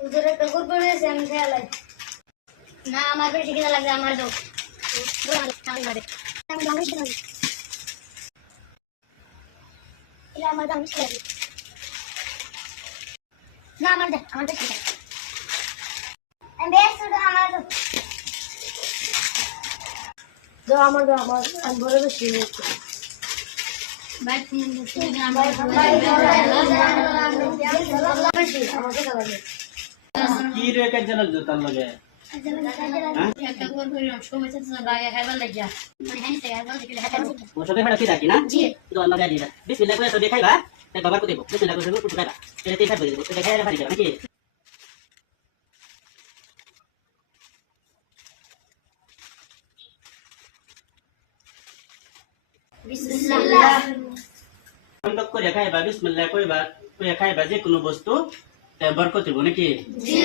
হুজুরের টকর পড়েছে আমি খেয়ালাই না আমার বেশি খিদা লাগছে আমার তো আমি দাম বেশি লাগছে এটা আমার দাম বেশি লাগছে না আমার দেখ আমার বেশি লাগছে আমি বেশ তো আমার তো আমার আমি বড় বেশি লাগছে ভাই তুমি আমার কি রে কাজ জানাল জোতার লাগে একটা কোন করে সময় সাথে লাগে খাইবার লাগিয়া মানে হ্যাঁ সে আর বলতে গেলে হাতে ও সাথে ফেরা কি রাখি না জি তো আল্লাহ গালি দা বিসমিল্লাহ করে সবে খাইবা তাই বাবার কো দেব বিসমিল্লাহ করে সবে খাইবা এটা তেই খাইবা দেব এটা খাইরা ভারি করে নাকি বিসমিল্লাহ বন্ধ করে খাইবা বিসমিল্লাহ কইবা কইয়া খাইবা যে কোনো বস্তু বরকত হইব নাকি জি